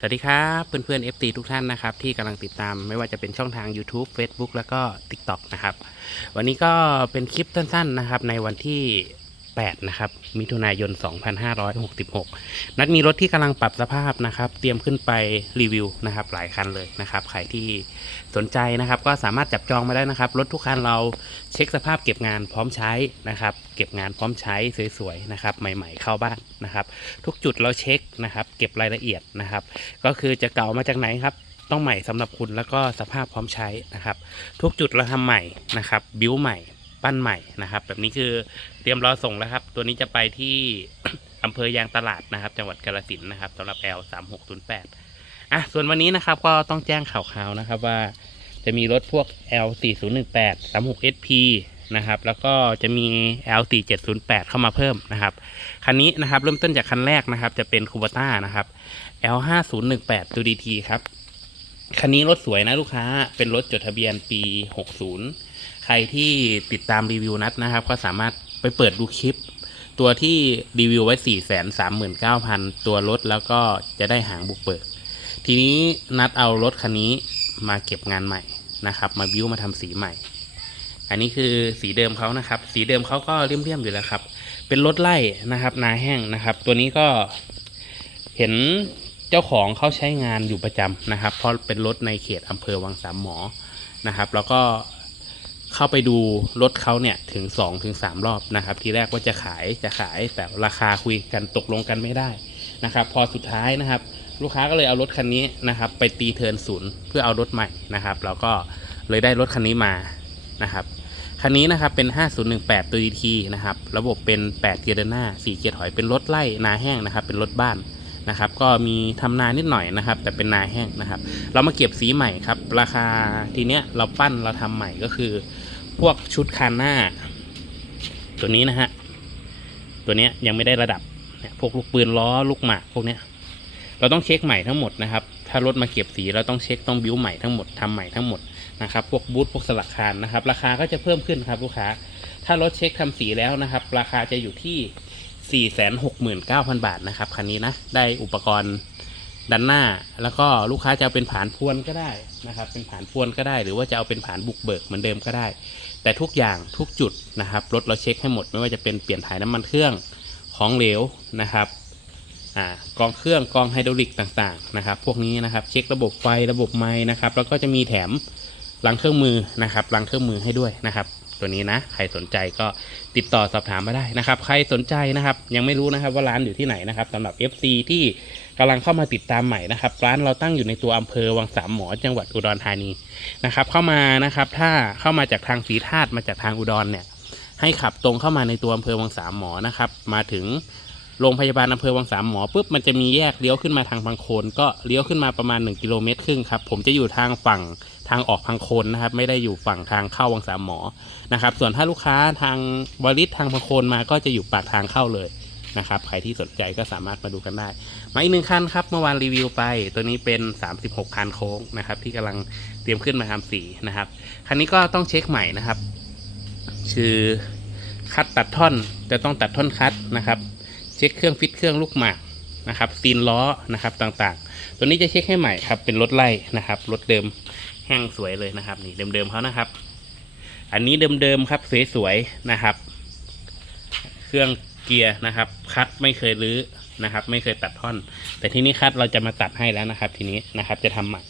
สวัสดีครับเพื่อนๆ FT ทุกท่านนะครับที่กำลังติดตามไม่ว่าจะเป็นช่องทาง YouTube Facebook แล้วก็ TikTok นะครับวันนี้ก็เป็นคลิปสั้นๆนะครับในวันที่ 8 นะครับ มิถุนายน 2566 นัดมีรถที่กำลังปรับสภาพนะครับ เตรียมขึ้นไปรีวิวนะครับหลายคันเลยนะครับ ใครที่สนใจนะครับก็สามารถจับจองมาได้นะครับ รถทุกคันเราเช็คสภาพเก็บงานพร้อมใช้นะครับ เก็บงานพร้อมใช้สวยๆนะครับ ใหม่ๆเข้าบ้านนะครับ ทุกจุดเราเช็คนะครับ เก็บรายละเอียดนะครับ ก็คือจะเก่ามาจากไหนครับต้องใหม่สำหรับคุณแล้วก็สภาพพร้อมใช้นะครับ ทุกจุดเราทำใหม่นะครับ บิวใหม่ ปั้นใหม่นะครับ แบบนี้คือเตรียมรอส่งแล้วครับ ตัวนี้จะไปที่อำเภอยางตลาดนะครับ จังหวัดกาฬสินนะครับสำหรับ L 3 6 0 8อะส่วนวันนี้นะครับก็ต้องแจ้งข่าวๆนะครับว่าจะมีรถพวก L 4 0 1 8 3 6 SP นะครับแล้วก็จะมี L 4 7 0 8เข้ามาเพิ่มนะครับคันนี้นะครับเริ่มต้นจากคันแรกนะครับ จะเป็นคูบต้านะครับ L 5 0 1 8 ตัว DT ครับคันนี้รถสวยนะลูกค้าเป็นรถจดทะเบียนปี 60 ใครที่ติดตามรีวิวนัดนะครับ ก็สามารถไปเปิดดูคลิป ตัวที่รีวิวไว้ 4 3 9 0 0 0 ตัวรถแล้วก็จะได้หางบุกเบิกทีนี้นัดเอารถคันนี้มาเก็บงานใหม่นะครับ มาบิวมาทำสีใหม่ อันนี้คือสีเดิมเขานะครับ สีเดิมเขาก็เลี่ยมๆอยู่แล้วครับ เป็นรถไล่นะครับ นาแห้งนะครับ ตัวนี้ก็เห็นเจ้าของเขาใช้งานอยู่ประจำนะครับ เพราะเป็นรถในเขตอำเภอวังสามหมอนะครับ แล้วก็ เข้าไปดูรถเขาเนี่ยถึง2อถึงสรอบนะครับ ทีแรกว่าจะขายจะขายแต่ราคาคุยกันตกลงกันไม่ได้นะครับ พอสุดท้ายนะครับ ลูกค้าก็เลยเอารถคันนี้นะครับ ไปตีเทิร์นศูนย์เพื่อเอารถใหม่นะครับแล้วก็เลยได้รถคันนี้มานะครับคันนี้นะครับเป็น 5018 ตัว DT นะครับ ระบบเป็น 8 เกียร์เดินหน้า 4 เกียร์ถอย เป็นรถไล่นาแห้งนะครับ เป็นรถบ้าน นะครับ ก็มีทำนานิดหน่อยนะครับ แต่เป็นนาแห้งนะครับ เรามาเก็บสีใหม่ครับ ราคาทีเนี้ยเราปั้นเราทำใหม่ก็คือ พวกชุดคานหน้า ตัวนี้นะฮะตัวเนี้ยยังไม่ได้ระดับเนี่ยพวกลูกปืนล้อลูกหมากพวกเนี้ยเราต้องเช็คใหม่ทั้งหมดนะครับ ถ้ารถมาเก็บสีเราต้องเช็คต้องบิ้วใหม่ทั้งหมดทำใหม่ทั้งหมดนะครับ พวกบูทพวกสลักคานนะครับ ราคาก็จะเพิ่มขึ้นครับลูกค้า ถ้ารถเช็คทำสีแล้วนะครับ ราคาจะอยู่ที่ 469,000 บาทนะครับ คันนี้นะ ได้อุปกรณ์ด้านหน้า แล้วก็ลูกค้าจะเอาเป็นผานพวนก็ได้นะครับ เป็นผานพวนก็ได้ หรือว่าจะเอาเป็นผานบุกเบิกเหมือนเดิมก็ได้ แต่ทุกอย่างทุกจุดนะครับ รถเราเช็คให้หมด ไม่ว่าจะเป็นเปลี่ยนถ่ายน้ำมันเครื่องของเหลวนะครับอ่ากองเครื่องกองไฮดรอลิกต่างๆนะครับ พวกนี้นะครับ เช็คระบบไฟระบบไม้นะครับ แล้วก็จะมีแถมรังเครื่องมือนะครับรังเครื่องมือให้ด้วยนะครับ ตัวนี้นะ ใครสนใจก็ติดต่อสอบถามมาได้นะครับ ใครสนใจนะครับ ยังไม่รู้นะครับว่าร้านอยู่ที่ไหนนะครับสำหรับ FC ที่กำลังเข้ามาติดตามใหม่นะครับ ร้านเราตั้งอยู่ในตัวอำเภอวังสามหมอจังหวัดอุดรธานีนะครับ เข้ามานะครับ ถ้าเข้ามาจากทางสีธาตุมาจากทางอุดรเนี่ย ให้ขับตรงเข้ามาในตัวอำเภอวังสามหมอนะครับ มาถึง โรงพยาบาลอำเภอวังสามหมอปุ๊บมันจะมีแยกเลี้ยวขึ้นมาทางพังโคนก็เลี้ยวขึ้นมาประมาณ 1 กิโลเมตรครึ่งครับผมจะอยู่ทางฝั่งทางออกพังโคนนะครับไม่ได้อยู่ฝั่งทางเข้าวังสามหมอนะครับส่วนถ้าลูกค้าทางวริศทางพังโคนมาก็จะอยู่ปากทางเข้าเลยนะครับใครที่สนใจก็สามารถมาดูกันได้มาอีกหนึ่งคันครับเมื่อวานรีวิวไป ตัวนี้เป็น 36 คันโค้งนะครับที่กำลังเตรียมขึ้นมาทำสีนะครับคันนี้ก็ต้องเช็คใหม่นะครับ คือคัดตัดท่อนจะต้องตัดท่อนคัดนะครับ เช็คเครื่องฟิตเครื่องลูกหมากนะครับซีนล้อนะครับต่างๆ ตัวนี้จะเช็คให้ใหม่ครับเป็นรถไล่นะครับรถเดิมแห้งสวยเลยนะครับ นี่เดิมๆเขานะครับ อันนี้เดิมๆครับสวยๆนะครับ เครื่องเกียร์นะครับคัดไม่เคยรื้อนะครับ ไม่เคยตัดท่อน แต่ที่นี้คัดเราจะมาตัดให้แล้วนะครับ ทีนี้นะครับจะทำใหม่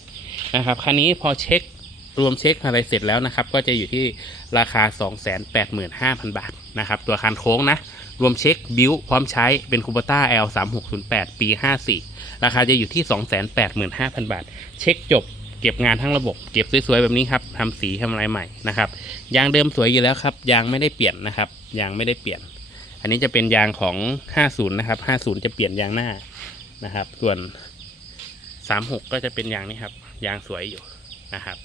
นะครับคันนี้พอเช็ครวมเช็คอะไรเสร็จแล้วนะครับ ก็จะอยู่ที่ราคา 285,000 บาทนะครับ ตัวคันโค้งนะ รวมเช็คบิวพร้อมใช้เป็นคูปต้า L 3 6 0 8 ปี 54 ราคาจะอยู่ที่ 285,000 บาท เช็คจบเก็บงานทั้งระบบ เก็บสวยๆแบบนี้ครับทำสีทำอะไรใหม่นะครับยางเดิมสวยอยู่แล้วครับยางไม่ได้เปลี่ยนนะครับยางไม่ได้เปลี่ยน อันนี้จะเป็นยางของ 50 นะครับ 50 จะเปลี่ยนยางหน้านะครับ ส่วน 36 ก็จะเป็นยางนี้ครับยางสวยอยู่นะครับ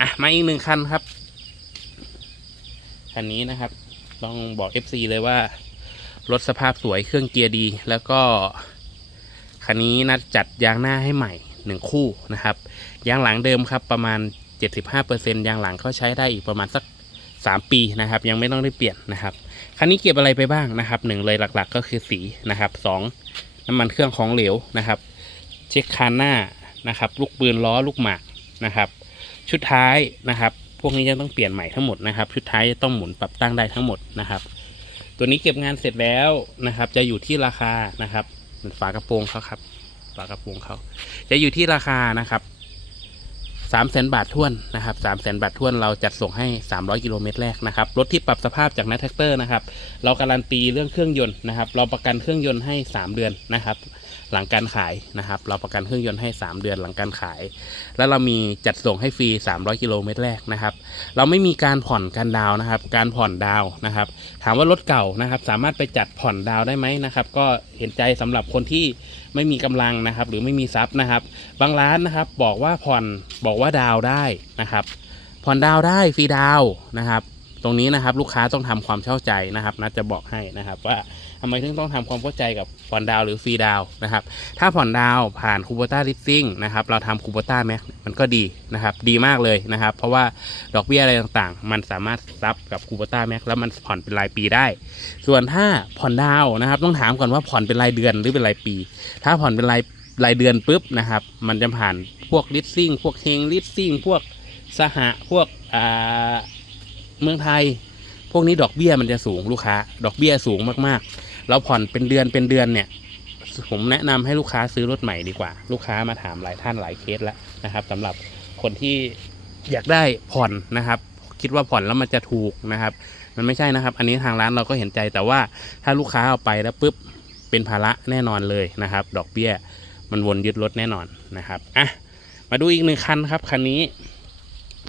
อะมาอีกหนึ่งคันครับคันนี้นะครับ ต้องบอก FC เลยว่า รถสภาพสวยเครื่องเกียร์ดี แล้วก็คันนี้นัดจัดยางหน้าให้ใหม่หนึ่งคู่นะครับ ยางหลังเดิมครับประมาณ 75%ยางหลังเขาใช้ได้อีกประมาณสัก 3 ปีนะครับ ยังไม่ต้องได้เปลี่ยนนะครับ คันนี้เก็บอะไรไปบ้างนะครับหนึ่งเลยหลักๆ ก็คือสีนะครับสองน้ำมันเครื่องของเหลวนะครับ เช็คคานหน้านะครับ ลูกปืนล้อลูกหมากนะครับ ชุดท้ายนะครับ พวกนี้จะต้องเปลี่ยนใหม่ทั้งหมดนะครับ ชุดท้ายจะต้องหมุนปรับตั้งได้ทั้งหมดนะครับ ตัวนี้เก็บงานเสร็จแล้วนะครับ จะอยู่ที่ราคานะครับเหมือนฝากระโปรงเขาครับ ฝากระโปรงเขา จะอยู่ที่ราคานะครับสามแสนบาทท่วนนะครับสามแสนบาททวนเราจัดส่งให้ 300 กิโลเมตรแรกนะครับ รถที่ปรับสภาพจากนักแท็กเตอร์นะครับ เราการันตีเรื่องเครื่องยนต์นะครับ เราประกันเครื่องยนต์ให้ 3 เดือนนะครับหลังการขายนะครับ เราประกันเครื่องยนต์ให้ 3 เดือนหลังการขาย แล้วเรามีจัดส่งให้ฟรี 300 กิโลเมตรแรกนะครับ เราไม่มีการผ่อนการดาวนะครับ การผ่อนดาวนะครับ ถามว่ารถเก่านะครับ สามารถไปจัดผ่อนดาวได้ไหมนะครับ ก็เห็นใจสำหรับคนที่ไม่มีกำลังนะครับ หรือไม่มีทรัพย์นะครับ บางร้านนะครับบอกว่าผ่อนบอกว่าดาวได้นะครับ ผ่อนดาวได้ฟรีดาวนะครับ ตรงนี้นะครับ ลูกค้าต้องทำความเข้าใจนะครับนัดจะบอกให้นะครับ ว่าทำไมถึงต้องทำความเข้าใจกับผ่อนดาวหรือฟรีดาวนะครับ ถ้าผ่อนดาวผ่านคูโบต้าลิสซิ่งนะครับ เราทำคูโบต้าแม็กมันก็ดีนะครับ ดีมากเลยนะครับ เพราะว่าดอกเบี้ยอะไรต่างๆ มันสามารถรับกับคูโบต้าแม็กแล้วมันผ่อนเป็นรายปีได้ ส่วนถ้าผ่อนดาวน์นะครับ ต้องถามก่อนว่าผ่อนเป็นรายเดือนหรือเป็นรายปี ถ้าผ่อนเป็นรายรายเดือนปุ๊บนะครับ มันจะผ่านพวกลิสซิ่งพวกเฮงลิสซิ่งพวกสหะพวกอ่า เมืองไทย พวกนี้ดอกเบี้ยมันจะสูงลูกค้า ดอกเบี้ยสูงมากๆ เราผ่อนเป็นเดือนเป็นเดือนเนี่ยผมแนะนำให้ลูกค้าซื้อรถใหม่ดีกว่า ลูกค้ามาถามหลายท่านหลายเคสแล้วนะครับสำหรับคนที่อยากได้ผ่อนนะครับ คิดว่าผ่อนแล้วมันจะถูกนะครับ มันไม่ใช่นะครับ อันนี้ทางร้านเราก็เห็นใจแต่ว่าถ้าลูกค้าเอาไปแล้วปุ๊บเป็นภาระแน่นอนเลยนะครับ ดอกเบี้ยมันวนยึดรถแน่นอนนะครับอะมาดูอีกหนึ่งคันครับคันนี้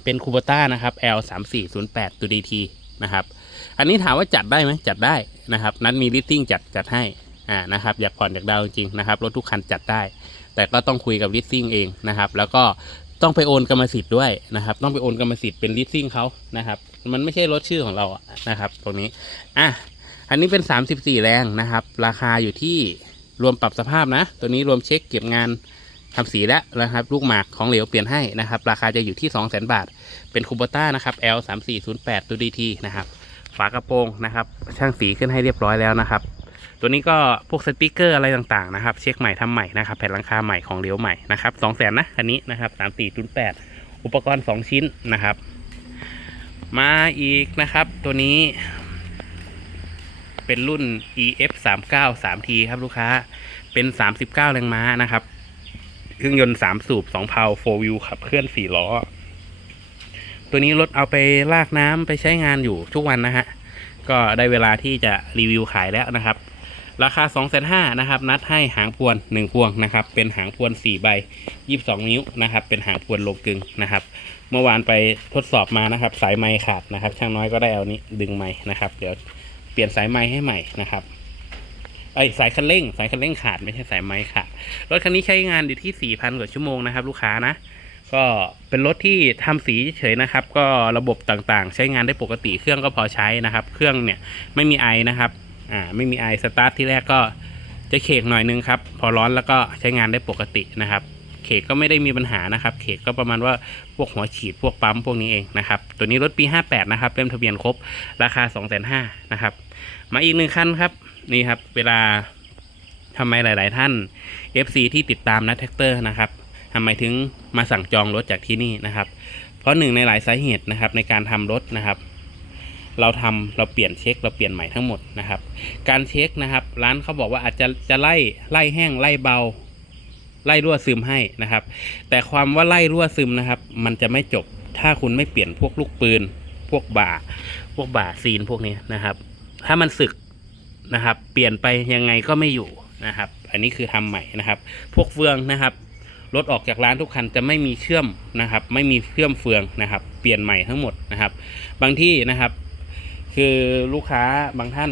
เป็นคู b ต้านะครับ L 3 4 0 8ตัว DT นะครับ อันนี้ถามว่าจัดได้ไหมจัดได้นะครับ นัดมีลิสติ้งจัดจัดให้อ่านะครับ อยากผ่อนจากดาวจริงนะครับ รถทุกคันจัดได้ แต่ก็ต้องคุยกับลิสติ้งเองนะครับ แล้วก็ต้องไปโอนกรรมสิทธิ์ด้วยนะครับ ต้องไปโอนกรรมสิทธิ์เป็นลิสติ้งเขานะครับ มันไม่ใช่รถชื่อของเราอะนะครับ ตรงนี้ อะ อันนี้เป็น 34 แรงนะครับ ราคาอยู่ที่รวมปรับสภาพนะ ตัวนี้รวมเช็คเก็บงาน ทำสีแล้วนะครับ ลูกหมากของเหลวเปลี่ยนให้นะครับ ราคาจะอยู่ที่ 200,000 บาท เป็นคูโบต้านะครับ L 3 4 0 8ตัว DT นะครับ ฝากระโปรงนะครับ ช่างสีขึ้นให้เรียบร้อยแล้วนะครับ ตัวนี้ก็พวกสติกเกอร์อะไรต่างๆนะครับ เช็คใหม่ทำใหม่นะครับ แผ่นหลังคาใหม่ของเหลวใหม่นะครับสองแสนนะคันนี้นะครับสามสี่ศูนย์แปดอุปกรณ์สองชิ้นนะครับ มาอีกนะครับ ตัวนี้ เป็นรุ่น EF 3 9 3 T ครับลูกค้า เป็น 39 แรงม้านะครับ เครื่องยนต์3สูบ2เพา4 wheel ขับเคลื่อน4ล้อ ตัวนี้รถเอาไปลากน้ำไปใช้งานอยู่ทุกวันนะฮะ ก็ได้เวลาที่จะรีวิวขายแล้วนะครับ ราคา 2 5 0 0 0นะครับ นัดให้หางพวน 1 พวงนะครับ เป็นหางพวน 4 ใบ 22 นิ้วนะครับ เป็นหางพวนโลกึงนะครับ เมื่อวานไปทดสอบมานะครับ สายไม้ขาดนะครับ ช่างน้อยก็ได้เอานี้ดึงไม้นะครับ เดี๋ยวเปลี่ยนสายไม้ให้ใหม่นะครับ เอ้สายคันเร่ง สายคันเร่งขาดไม่ใช่สายไม้ขาดรถคันนี้ใช้งานอยู่ที่ 4,000 กว่าชั่วโมงนะครับ ลูกค้านะ ก็เป็นรถที่ทำสีเฉยๆนะครับ ก็ระบบต่างๆ ใช้งานได้ปกติ เครื่องก็พอใช้นะครับ เครื่องเนี่ยไม่มีไอนะครับ อ่า ไม่มีไอสตาร์ทที่แรกก็จะเขกหน่อยนึงครับ พอร้อนแล้วก็ใช้งานได้ปกตินะครับ เขกก็ไม่ได้มีปัญหานะครับ เขกก็ประมาณว่าพวกหัวฉีดพวกปั๊มพวกนี้เองนะครับ ตัวนี้รถปี 58 นะครับเล่มทะเบียนครบ ราคา 2,500นะครับ มาอีกหนึ่งคันครับ นี่ครับ เวลาทำไมหลาย ๆ ท่าน FC ที่ติดตามนะแท็กเตอร์นะครับทำไมถึงมาสั่งจองรถจากที่นี่นะครับ เพราะหนึ่งในหลายสาเหตุนะครับในการทำรถนะครับ เราทำเราเปลี่ยนเช็ค เราเปลี่ยนใหม่ทั้งหมดนะครับ การเช็คนะครับ ร้านเขาบอกว่าอาจจะจะไล่ไล่แห้งไล่เบาไล่รั่วซึมให้นะครับ แต่ความว่าไล่รั่วซึมนะครับ มันจะไม่จบถ้าคุณไม่เปลี่ยนพวกลูกปืน พวกบ่า พวกบ่าซีนพวกนี้นะครับ ถ้ามันสึก นะครับ เปลี่ยนไปยังไงก็ไม่อยู่นะครับ อันนี้คือทำใหม่นะครับ พวกเฟืองนะครับรถออกจากร้านทุกคันจะไม่มีเชื่อมนะครับ ไม่มีเชื่อมเฟืองนะครับ เปลี่ยนใหม่ทั้งหมดนะครับ บางที่นะครับ คือลูกค้าบางท่าน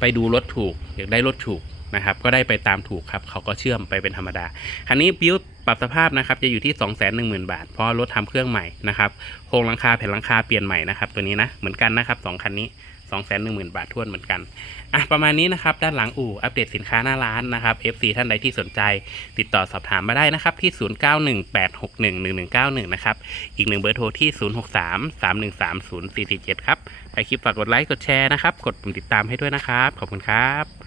ไปดูรถถูก อยากได้รถถูก นะครับก็ได้ไปตามถูกครับเขาก็เชื่อมไปเป็นธรรมดาคันนี้บิวปรับสภาพนะครับจะอยู่ที่ 2 1 0 0 0 0 บาท เพราะรถทำเครื่องใหม่นะครับโครงหลังคาแผ่นหลังคาเปลี่ยนใหม่นะครับตัวนี้นะเหมือนกันนะครับสองคันนี้2 1 0 0 0 0 บาททวนเหมือนกัน อะ ประมาณนี้นะครับ ด้านหลังอู่ อัปเดตสินค้าหน้าร้านนะครับ FC ท่านใดที่สนใจ ติดต่อสอบถามมาได้นะครับ ที่ 0918611191 นะครับ อีกหนึ่งเบอร์โทรที่ 063-313-0447 ครับ ใครคลิปฝากกดไลค์ กดแชร์นะครับ กดปุ่มติดตามให้ด้วยนะครับ ขอบคุณครับ